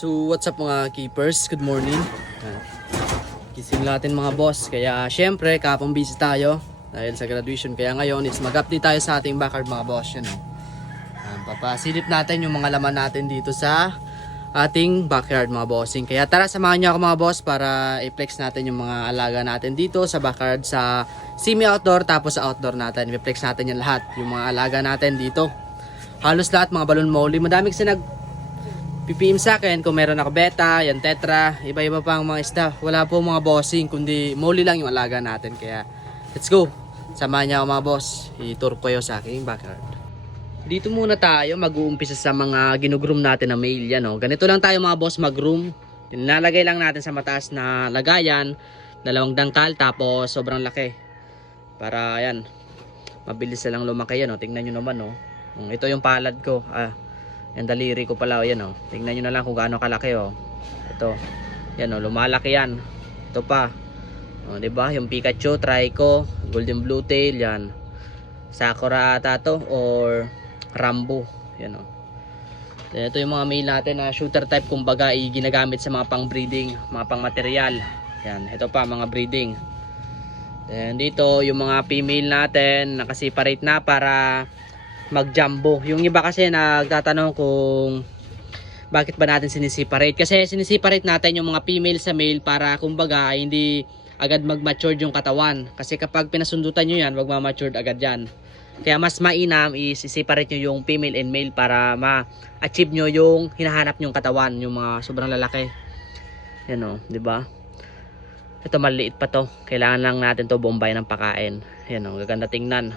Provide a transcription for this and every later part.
So what's up mga keepers? Good morning. Gising natin mga boss. Kaya syempre kapong busy tayo dahil sa graduation. Kaya ngayon is mag-update tayo sa ating backyard mga boss. Yan, papasilip natin yung mga laman natin dito sa ating backyard mga bossing. Kaya tara samahan niyo ako mga boss para i-flex natin yung mga alaga natin dito sa backyard, sa semi-outdoor tapos sa outdoor natin. I-flex natin yung lahat. Yung mga alaga natin dito. Halos lahat mga balon molly. Madami kasi PPM sa akin kung meron ako beta, yan tetra, iba-iba pang mga isda. Wala po mga bossing, kundi molly lang yung alaga natin. Kaya let's go. Samahan niyo ako mga boss. I-tour ko kayo sa aking backyard. Dito muna tayo mag-uumpisa sa mga ginugroom natin na male. Yan, oh. Ganito lang tayo mga boss mag-groom. Nilalagay lang natin sa mataas na lagayan, 2 dangkal tapos sobrang laki. Para yan, mabilis silang lumaki yan, oh. Tingnan niyo naman, oh. Ito yung palad ko. Yung daliri ko pala, yan, oh. Tingnan nyo na lang kung gaano kalaki, oh. Ito, yan, oh, lumalaki yan. Ito pa, oh, diba? Yung Pikachu, Trico, Golden Blue Tail, yan. Sakura ata to, or Rambo, yan, oh. Then, ito yung mga male natin na shooter type, kumbaga ginagamit sa mga pang breeding, mga pang material. Yan, ito pa, mga breeding. Then dito yung mga female natin nakaseparate na para mag-jumbo. Yung iba kasi nagtatanong kung bakit ba natin sinisiparate. Kasi sinisiparate natin yung mga female sa male para kumbaga hindi agad mag-mature yung katawan. Kasi kapag pinasundutan nyo yan, magmamature agad yan. Kaya mas mainam is i-separate nyo yung female and male para ma-achieve nyo yung hinahanap nyong katawan, yung mga sobrang lalaki. Yan, o, diba? Ito maliit pa to. Kailangan lang natin to bombay ng pakain. Yan, o, gaganda tingnan.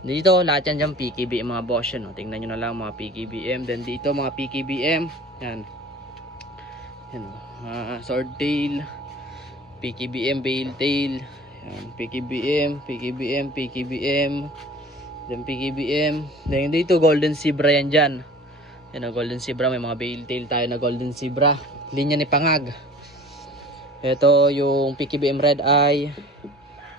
Dito lahat yan dyan PKBM mga boss yan, oh. Tingnan nyo na lang mga PKBM. Then dito mga PKBM, yan, yan, sword tail, PKBM bale tail, yan, PKBM, PKBM, PKBM, then PKBM. Then dito golden zebra yan dyan. Yan, golden zebra, may mga bale tail tayo na golden zebra, linya ni Pangag. Ito yung PKBM red eye.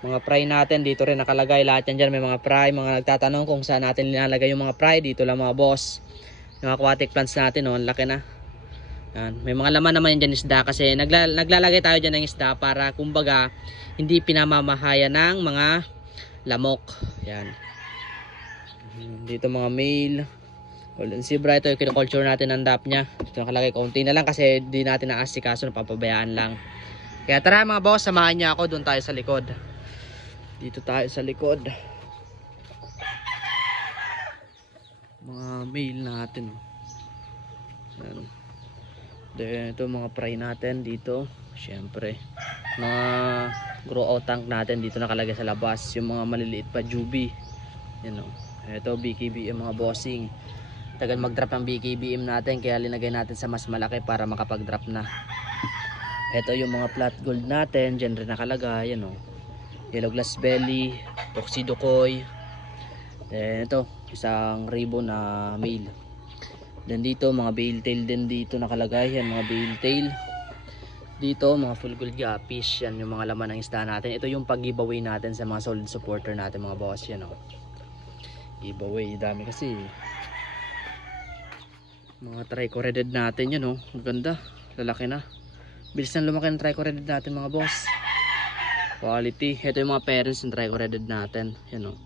Mga fry natin dito rin nakalagay lahat yan dyan, may mga fry. Mga nagtatanong kung saan natin nilalagay yung mga fry, dito lang mga boss. Yung aquatic plants natin, oh, laki na. Yan. May mga laman naman yan dyan isda kasi naglalagay tayo dyan ng isda para kumbaga hindi pinamamahaya ng mga lamok. Yan. Dito mga male golden zebra, ito yung kinoculture natin ng dap nya. Dito nakalagay konti na lang kasi di natin naasikaso, napapabayaan lang. Kaya tara mga boss, samahan niya ako, doon tayo sa likod. Dito tayo sa likod. Mga male natin. Yan. Then ito mga fry natin dito. Siyempre. Mga grow out tank natin dito nakalagay sa labas. Yung mga maliliit pa jubi. Yan, o. Ito BKBM mga bossing. Tagal mag-drop ang BKBM natin kaya linagay natin sa mas malaki para makapag-drop na. Ito yung mga flat gold natin. Diyan rin nakalagay. Yan, o. Yellow glass belly, tuxedo koi. Then ito, isang ribbon na male. Then dito mga bale tail din dito nakalagay, yan mga bale tail. Dito mga full gold guppies, yan yung mga laman ng isda natin. Ito yung pag-giveaway natin sa mga solid supporter natin mga boss, yan, oh. Giveaway, dami kasi. Mga trico-reded natin yan, oh. Maganda, lalaki na. Bilis na lumaki ng trico-reded natin mga boss. Quality. Ito yung mga parents ng trico-reded natin. Yan, o.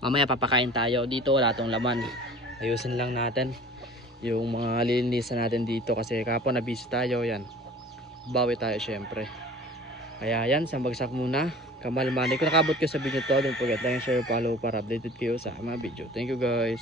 Mamaya papakain tayo. Dito wala tong laman. Ayusin lang natin yung mga lilinisan natin dito kasi kapon na busy tayo. Yan. Bawi tayo syempre. Kaya yan, sambagsak muna. Kamal Manny. Kung nakabot ka sa video to, don't forget like and share, follow para updated kayo sa mga video. Thank you guys.